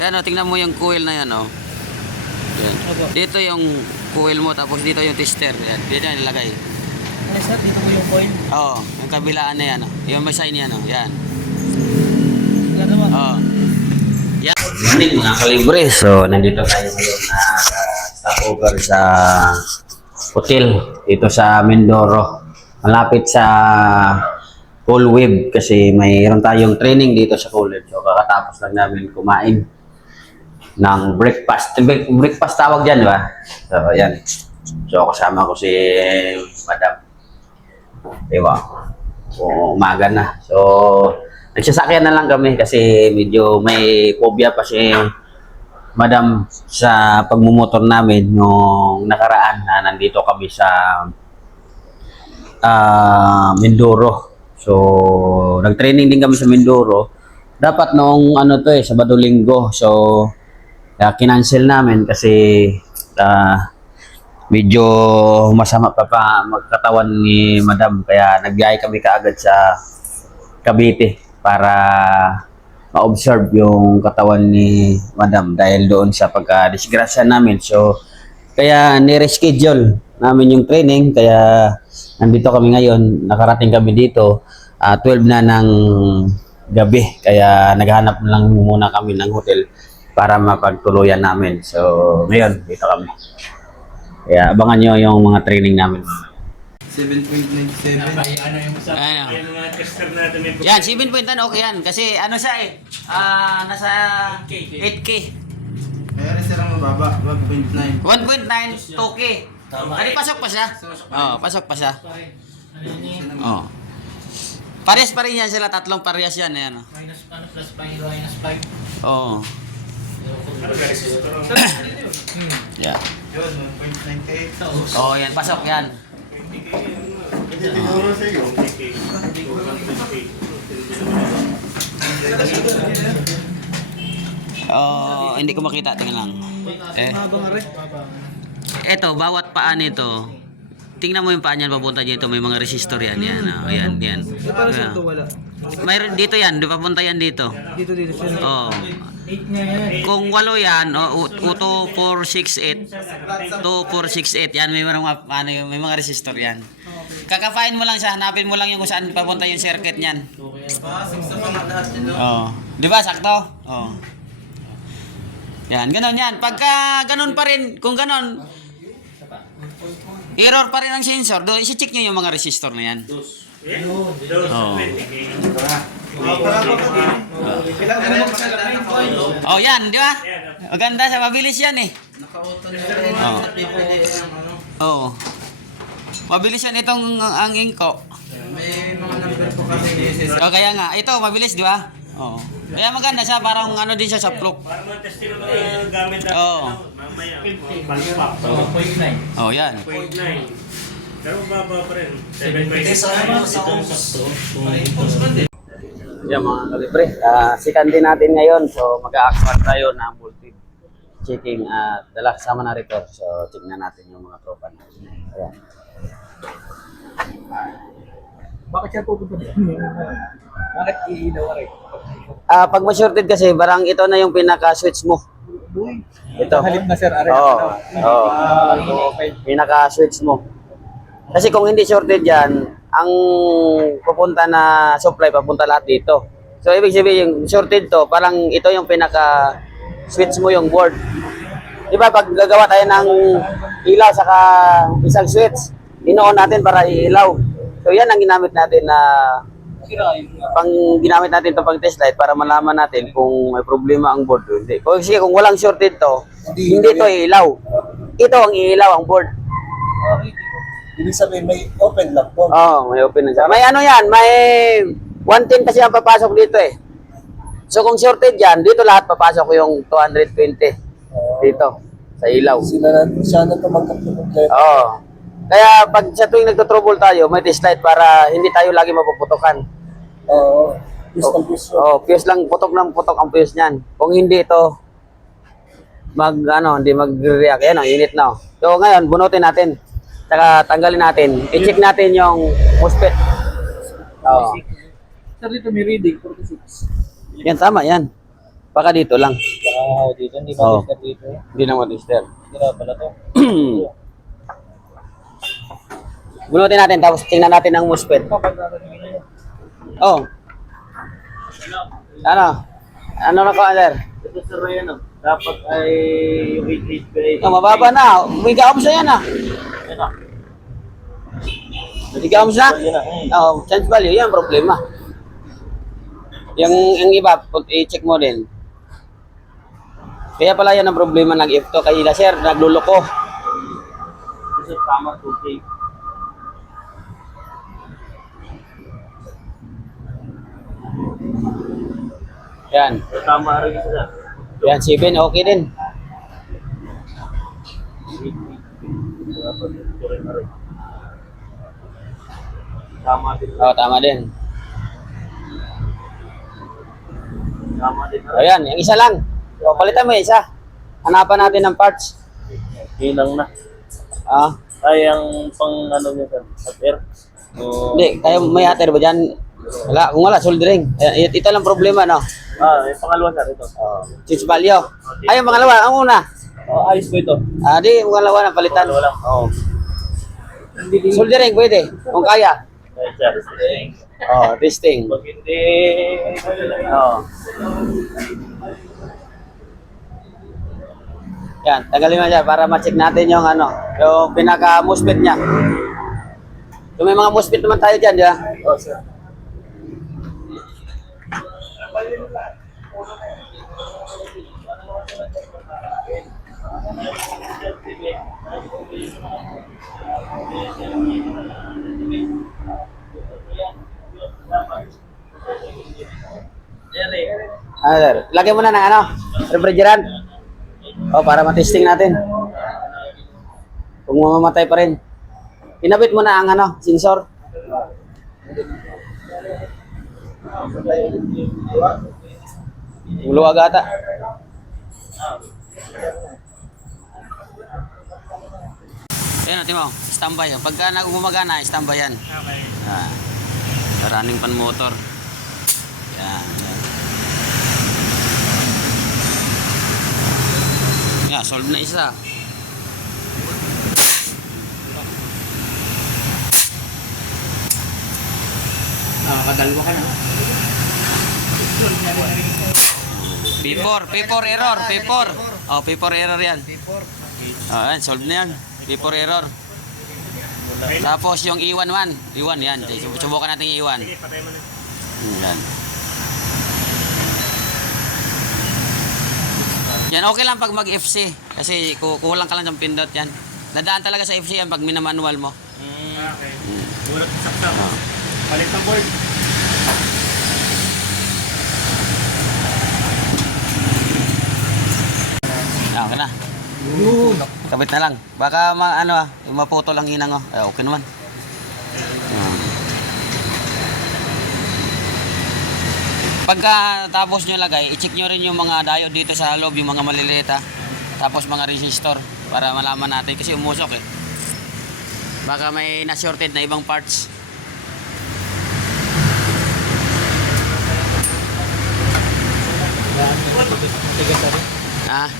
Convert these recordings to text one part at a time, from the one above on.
Yan o, tingnan mo yung coil na yan o. Yan. Dito yung coil mo, tapos dito yung tester. Yan. Dito yan nilagay. Ay sir, dito mo yung coil. Oo, yung kabilaan na yan o. Yung may sign yan o. Yan. Nagawa. Oo. Yan. Morning mga kalibre. So, nandito tayo ngayon na stopover sa hotel dito sa Mindoro. Malapit sa Cool Wave kasi mayroon tayong training dito sa college. So, kakatapos lang namin kumain ng breakfast. Breakfast tawag dyan, di ba? So, yan. So, kasama ko si Madam. Diba? So, umaga na. So, nagsasakyan na lang kami kasi medyo may phobia pa si Madam sa pagmumotor namin nung nakaraan na nandito kami sa Mindoro. So, nag-training din kami sa Mindoro. Dapat noong ano to Sabado Linggo. So, kinancel namin kasi medyo masama pa magkatawan ni Madam. Kaya nagbiyahe kami kaagad sa Cavite para ma-observe yung katawan ni Madam dahil doon sa pagka-disgrasya namin. So, kaya ni-reschedule namin yung training. Kaya nandito kami ngayon, nakarating kami dito, 12 na ng gabi. Kaya naghanap lang muna kami ng hotel para mapagtuluyan namin. So, ngayon, dito kami. Kaya abangan nyo yung mga training namin. 7.97. Ano yung sa Ano? yung mga tester natin may Yan, 7.10 okay yan. Kasi ano siya nasa 8K. Mayroon silang mababa, 1.9. 1.9, 2K. Ano, pasok pa siya? Oo, pasok pa siya. Oo. Parehas pa rin yan sila, tatlong parehas yan. Ayan. minus ano plus 5 minus 5. Oo. Yeah. Yun, 1.98. Oo, yan, pasok yan. Oh, hindi ko makita, tingnan lang. Eto, bawat paa nito. Tingnan mo yung paa niyan papunta dito, may mga resistor yan, yan. Oh, yan, yan. Para sa ito wala. Mayroon dito yan, papunta yan dito. Dito siya. Oh. 8 nga yan. Kung 8 yan, 2468. 2468 yan, may mga may mga resistor yan. Kakafain mo lang siya, hanapin mo lang yung kung saan papunta yung circuit niyan. Oh. 'Di ba sakto? Oh. Yan, ganun yan. Pagka ganun pa rin, kung ganun, error pa rin ang sensor, do i-check niyo yung mga resistor na yan. Oh. Oh, yan, di ba? Maganda siya, mabilis yan eh. Naka-auto na rin. Oo. Mabilis yan itong ang inko. May mga number po kasi. O kaya nga, ito mabilis, di ba? Oo. Kaya maganda siya, parang ano din siya sa plug. Para matesting mo yung gamit natin. Oo. Mamaya. Balpak. 0.9. Oh, yan. 0.9. Pero baba pa rin. 7.9. Yan mga kalibre. Sikan din natin ngayon. So mag-a-acquire tayo ng voltage checking at dala kasama na repair. So tingnan natin yung mga tropa natin. Ayan. Bakit siya pupunta dito? Bakit iilaw rin? Pag ma-shorted kasi, barang ito na yung pinaka-switch mo. Ito. Halip na sir, are. Oo. Oo. Pinaka-switch mo. Kasi kung hindi shorted yan, ang pupunta na supply, papunta lahat dito. So, ibig sabihin, yung shorted to, parang ito yung pinaka-switch mo yung board. Di ba, pag gagawa tayo ng ilaw saka isang switch, inoon natin para iilaw. So, yan ang ginamit natin na ginamit natin ito pang test light para malaman natin kung may problema ang board o hindi. Kasi kung walang shorted to, hindi to iilaw. Ito ang iilaw ang board. Ibig sabihin, may open lang po. Oo, may open na siya. May ano yan, may 110 kasi ang papasok dito eh. So kung shorted yan, dito lahat papasok yung 220 dito sa ilaw. Siya na tumanggap ng problema. Oo. Kaya pag sa tuwing nagtotrouble tayo, may test light para hindi tayo lagi mapuputokan. Oo. Fuse. Fuse lang, putok ng putok ang fuse niyan. Kung hindi ito, hindi mag-react. Ayan o, init na o. So ngayon, bunutin natin. Saka tanggalin natin. I-check natin yung MOSFET. Oo. Sir, dito may reading, 46. Yan, tama yan. Baka dito lang. Baka dito, hindi Oo. ba dito? Hindi na mag-tester. Sira pala to. Bunutin natin, tapos tingnan natin ang MOSFET. Oh. Ano? Ano na ko, sir? Ito sir yan, dapat ay yung 88 Oh, mababa na. May gaoms na yan ah. Yan ah. May gaoms na? Yan ah. Oh, change value, yan problema. Yung iba, i-check mo din. Kaya pala yan ang problema ng F2. Kaya sir, nagluloko. Ito sir, tama 2K. Yan. Tama rin ito sir. Yan, 7, okay din. Dapat ito rin na rin. Tama din. Oh, tama din. Tama din. O yan, yung isa lang. O, palitan mo yung isa. Hanapan natin ng parts. Hinang na. Ah, Ay, ang pang ano niya sir, hot air. O, hindi, tayo may hater ba dyan? Wala, kung wala, soldering. Ito lang problema, no? yung pangalawa sir, ito. Change value. Ay, yung pangalawa, ang una. Ayos po ito. Di, yung pangalawa na palitan. Pangalawa lang. Oo. Soldering, pwede. Kung kaya. Ayos sir. Oh, testing. Pag hindi, oo. Yan, tanggalin mo dyan para ma-check natin yung ano, yung pinaka-MOSFET niya. So, may mga MOSFET naman tayo dyan, di ba? Oo sir. Ano, sir? Lagyan mo na ng ano, refrigerant. O, para matesting natin. Kung mamamatay pa rin. Inabit mo na ang ano, sensor. Yung luwag ata. Ayan, natin mo, standby. Pagka nagumagana, standby yan. Okay. Running pan motor. Yan, yan. Yeah, solve na isa. Nakakadalwa ka na. P4 error, P4. Oh, P4 error yan. P4. Oh, yan, solve na yan. P4 error. Tapos yung E11, E1 yan. Subukan natin yung E1. Sige, patay mo na. Yan. Yan, okay lang pag mag-FC. Kasi kulang ka lang ng pindot yan. Dadaan talaga sa FC yan pag minamanual mo. Okay. Bulat saksak. Palit ng board. Okay na. Kabit na lang. Baka maputol ang inang oh. Okay naman. Pagka tapos nyo lagay, i-check nyo rin yung mga diode dito sa loob, yung mga maliliit ha. Tapos mga resistor para malaman natin kasi umusok eh. Baka may na-shorted na ibang parts. Ah?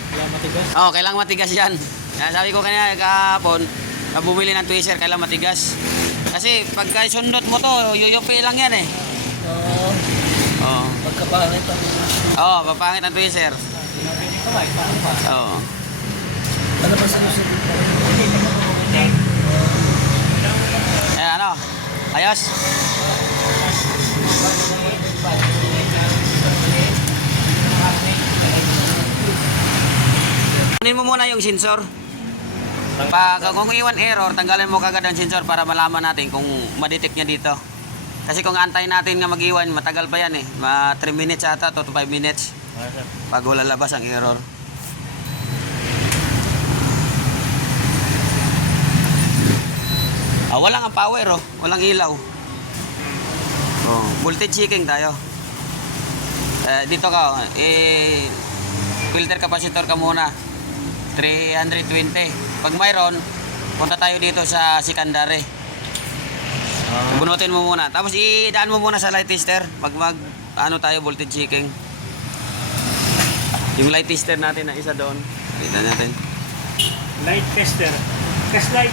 Oo, kailangan matigas yan. Sabi ko kanina kahapon, na bumili ng tweezer, kailangan matigas. Kasi pagka sundot mo to, yuyupi lang yan eh. Oo. Pagkapangit ang Oo, papangit ang tweezer. Oo. ano ba sinusunod? Ano? Ayos? Kunin mo muna yung sensor. Kung iwan error, tanggalin mo kagad ang sensor para malaman natin kung ma-detect niya dito. Kasi kung antayin natin nga mag-iwan, matagal pa yan eh. 3 minutes ata, 2 to 5 minutes. Bago lalabas ang error. Walang ang power oh. Walang ilaw. Oh, voltage checking tayo. Dito ka, filter capacitor ka muna. 320. Pag mayroon, punta tayo dito sa secondary. Bunutin mo muna. Tapos idaan mo muna sa light tester. Ano tayo voltage checking. Yung light tester natin na isa doon. Tignan natin. Light tester. Test light.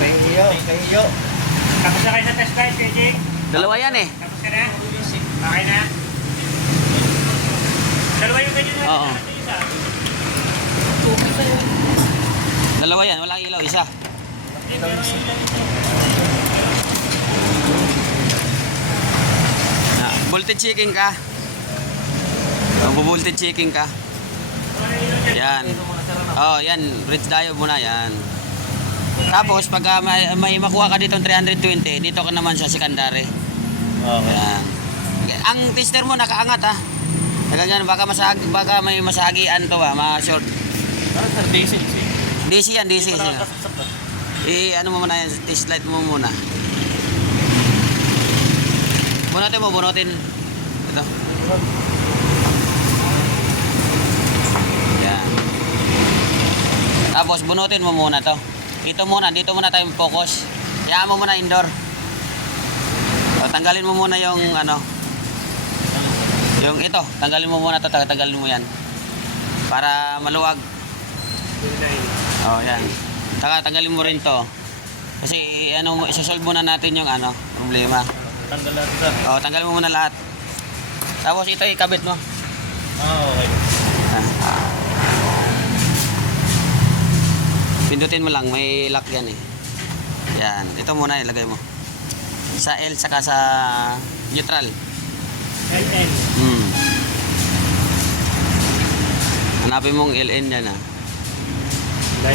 Kahiyo. Tapos na kayo sa test light, KJ? Dalawa yan eh. Tapos ka na? Okay na? Dalawa yung ganyan natin. Oo. Natin isa. Dalawa yan, walang ilaw, isa. Hindi, meron yung ilan ito. Voltage checking ka. Voltage checking ka. Yan. Oh, yan. Bridge diode muna yan. Tapos, pag may makuha ka dito 320, dito ka naman sa secondary. Okay. Yan. Ang tester mo nakaangat ha. Nakaganyan, baka may masagian to ba, ma-short. Parang sir, basic. DC yan, DC. Ano mo muna yan, test light mo muna. Bunutin. Ito. Yan. Tapos bunutin mo muna to. Dito muna tayo focus. Hayaan mo muna indoor. So, tanggalin mo muna yung yung ito. Tanggalin mo muna to, tanggalin mo yan. Para maluwag. Oh, yan. Tanggalin mo rin to. Kasi isa-solve muna natin yung problema. Tanggal lahat sir. Oh, tanggalin mo muna lahat. Tapos ito ikabit mo. Okay. Pindutin mo lang, may lock yan eh. Yan, ito muna ilagay mo. Sa L saka sa neutral. LN. Hanapin mong LN yan ah.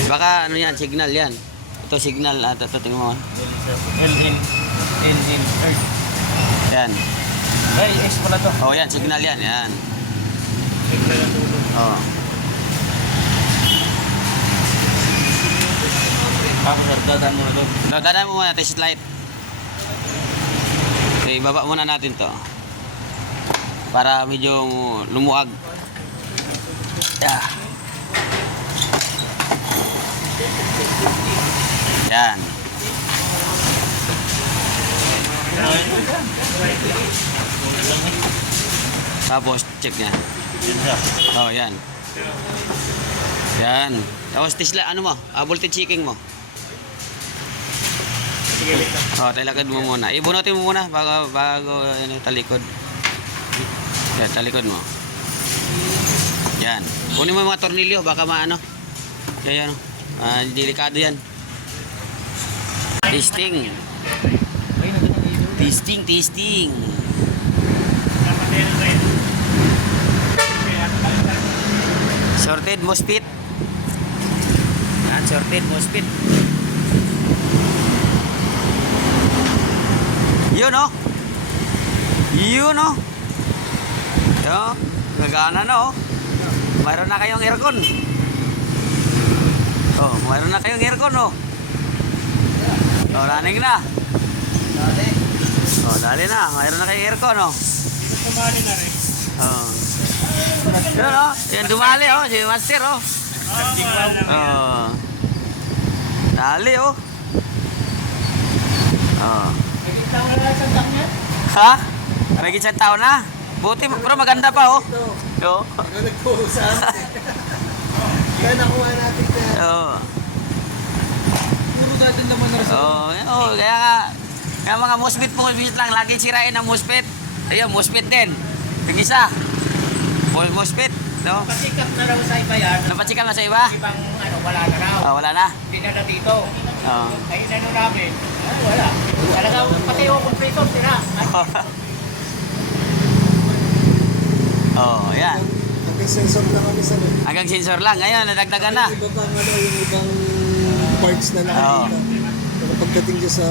Baka yan, signal yan. Ito signal, ito tingnan mo. In earth. Yan. Ay, X pala to. Oh, yan, signal yan, yan. Signal ang tulog. Oh. Ako sir, dadaan mo na doon. Dadaan mo muna test light. Okay, baba muna natin to. Para medyo lumuag. Yeah. Yan. Tapos check niya. Yan sir. Oh, yan. Yan. Tapos test light, voltage checking mo. Sige, wait lang. Oh, talakad mo muna. Ibunutin mo muna bago talikod. Yan, talikod mo. Yan. Kunin mo yung mga tornilyo, baka maano. Yan. Delikado yan. Testing. Ay, nagkakang dito. Testing. Dapat yan ang tayo. Sorted MOSFET. Yan, sorted MOSFET. Yun oh. Ito, nagana na oh. Mayroon na kayong aircon. Oh, mayroon na kayong aircon oh. Oh, running na. Oh, dali na. Mayroon na kayong aircon oh. Sumali na rin. Oh. Yun oh. Yan dumali oh. Si Master oh. Oh. Dali oh. Oh. Ha? May isang taon na? Buti, pero maganda pa oh. Yo. Ano nagpuhusan? Kaya nakuha natin kaya. Oh. Puro natin naman na rin. Oh, kaya mga MOSFET lang lagi sirain ang MOSFET. Ayun, MOSFET din. Yung isa. MOSFET, no? Pasikap na raw sa iba yan. Napachika na sa iba? Ibang wala na raw. Oh, wala na. Dinala dito. Oh. Ay, inano namin. Wala. Talaga, pati yung compressor sira. Oh, yan. Hanggang sensor lang kami sa loob. Hanggang sensor lang. Ngayon, nadagdagan na. Iba pang yung ibang parts na nakikita. Pero pagdating dyan sa...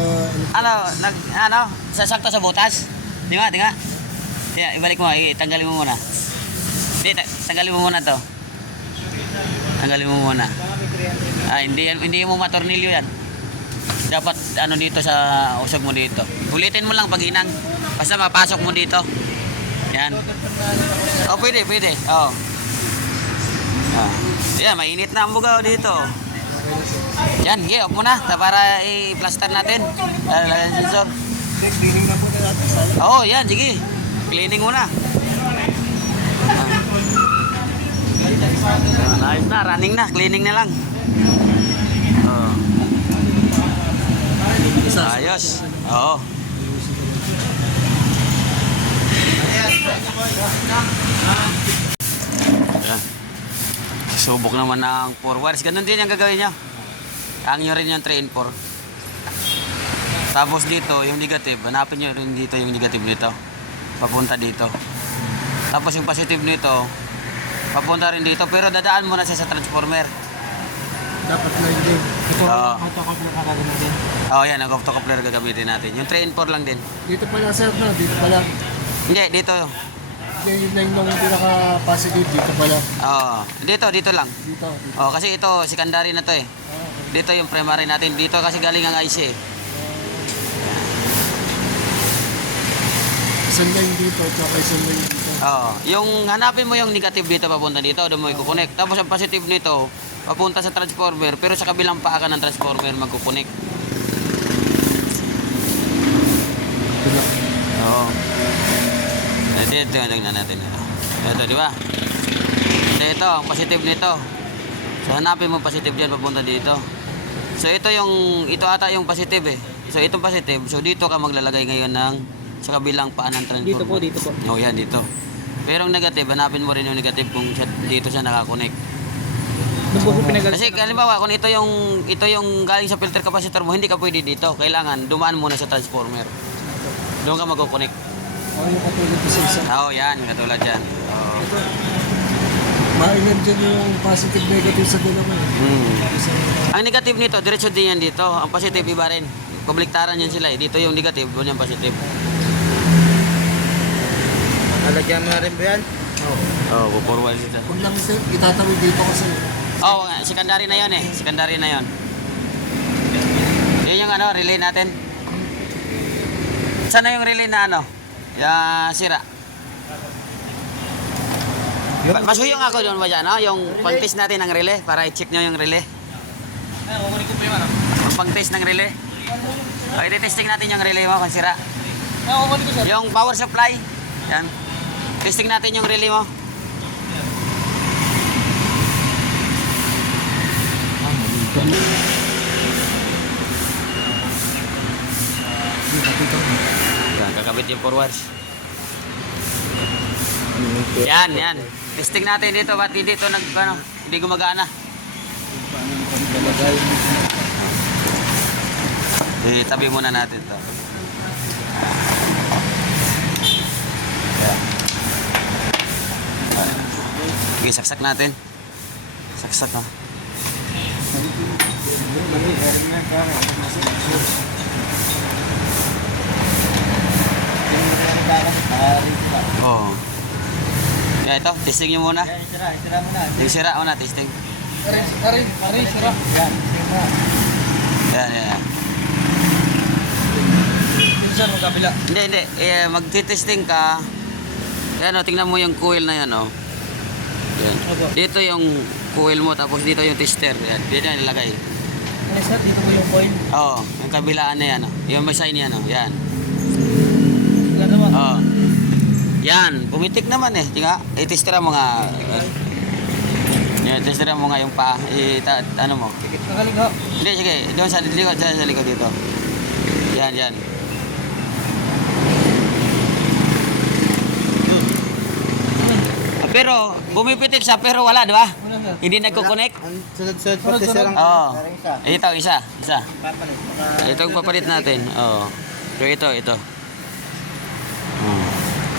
Sasakto sa butas. Di nga. Yeah, ibalik mo, tanggalin mo muna. Tanggalin mo muna to. Tanggalin mo muna. Hindi mo matornilyo yan. Dapat dito sa usog mo dito. Ulitin mo lang pag inang. Basta mapasok mo dito. Yan. Oh, pwede. Oh. Yan, mainit na ang bugaw dito. Yan, off mo na para i-plaster natin. Lalagyan sensor. Cleaning na po na natin sa Oo, yan, sige. Cleaning mo na. Ayos na, running na, cleaning na lang. Oh. Ayos. Oo. Ayan. Subok naman ng 4 wires. Ganun din ang gagawin nyo. Ang nyo rin yung 3 and 4. Tapos dito, yung negative. Hanapin nyo rin dito yung negative nito. Papunta dito. Tapos yung positive nito, papunta rin dito. Pero dadaan muna siya sa transformer. Dapat na din. Ito Oo. ang auto-coupler kakagin natin. Oo, yan. Ang auto-coupler gagamitin natin. Yung 3 and 4 lang din. Dito pala sir na, dito pala. Hindi, dito. Yung line ng pinaka-positive, dito pala. Oo. Dito lang. Dito. Oh, kasi ito, secondary na to eh. Dito yung primary natin. Dito kasi galing ang IC eh. Isang line dito, tsaka isang line dito. Oo. Yung hanapin mo yung negative dito papunta dito, doon mo i-connect. Tapos ang positive nito, papunta sa transformer, pero sa kabilang paa ka ng transformer magkukunik. Oo. Ito, tingnan natin ito. Ito, di ba? Ito, ang positive nito. So, hanapin mo positive dyan, papunta dito. So, ito ata yung positive eh. So, itong positive. So, dito ka maglalagay ngayon ng sa kabilang paa ng transformer. Dito po. Oh, yan, dito. Pero ang negative, hanapin mo rin yung negative kung dito siya nakakonect. Doon po pinagal. Kasi halimbawa, kung ito yung galing sa filter capacitor mo, hindi ka pwede dito. Kailangan dumaan muna sa transformer. Doon ka magkukonect. Yung katulad ko sa isa. Oo, yan, katulad yan. Oo. Maingat dyan yung positive negative sa dalawa. Ang negative nito, diretso din yan dito. Ang positive iba rin. Publiktaran yan sila eh. Dito yung negative, doon yung positive. Lalagyan mo na rin ba yan? Oo, forward dito. Huwag lang sir, itatawid dito kasi. Oo, secondary na yon eh. Secondary na yon. Yun yung relay natin. Saan na yung relay na sira? Masuyong ako doon ba dyan, yung pang-test natin ng relay para i-check nyo yung relay. Kukunin ko pa yung ano? Yung pang-test ng relay. O, i-testing natin yung relay mo kung sira. Kukunin ko sir. Yung power supply. Yan. Testing natin yung relay mo. Yan, kakabit yung forwards. Yan. Testing natin dito, ba't hindi ito hindi gumagana. Tabi muna natin to. Sige, saksak natin. Saksak ha. Oo. Kaya ito, testing nyo muna. Sira mo na. Yung sira muna, testing. Aray, sira. Yan. Minsan mo kabila. Hindi. Magtitesting ka. Yan tingnan mo yung coil na yan Yan. Dito yung coil mo, tapos dito yung tester. Yan. Dito yan ilagay. Ano sir, dito mo yung coin. Oo, yung kabilaan na yan Yung may sign yan Yan. Wala naman. Oo. Yan, pumitik naman eh. Tingnan, i-testera mo nga. Yan, testera mo nga yung paa. Ano mo? Nagaling ho. Hindi, sige. Doon sa likod dito. Yan. Pero, bumipitik siya pero wala, di ba? Wala sir. Hindi nagko-connect. Sunod-sunod pati sir ang... Oo. Isa. Ito, isa. Papalit. Ito ang papalit natin. Oo. Pero ito.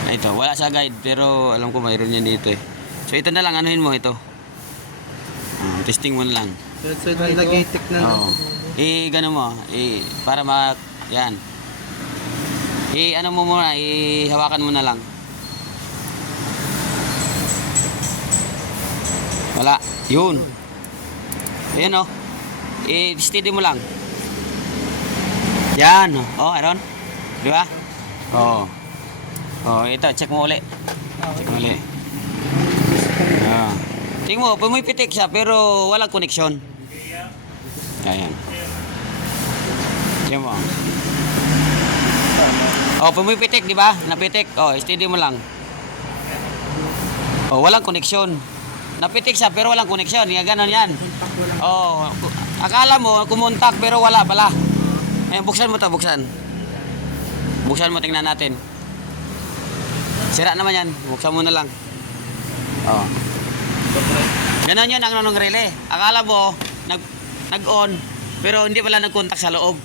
Ito, wala sa guide pero alam ko mayroon yan dito eh. So ito na lang, anuhin mo ito. Testing mo na lang. Sunod-sunod ang nag-itik na. Oo. Gano mo, para yan. Ano mo muna, hawakan mo na lang. Wala. Yun. Ayan steady mo lang. Yan. Aaron. Di ba? Ito. Check mo uli. Tingnan mo, pumipitik siya pero walang koneksyon. Ayan. Tingnan mo. Pumipitik, di ba? Napitik. Steady mo lang. Walang koneksyon. Napitik siya pero walang connection. Yan, ganon yan. Oh, akala mo kumontak pero wala pala. Eh, buksan mo to, buksan. Buksan mo, tingnan natin. Sira naman yan. Buksan mo na lang. Oh. Ganon yun ang nanong relay. Akala mo, nag-on, pero hindi pala nag-contact sa loob.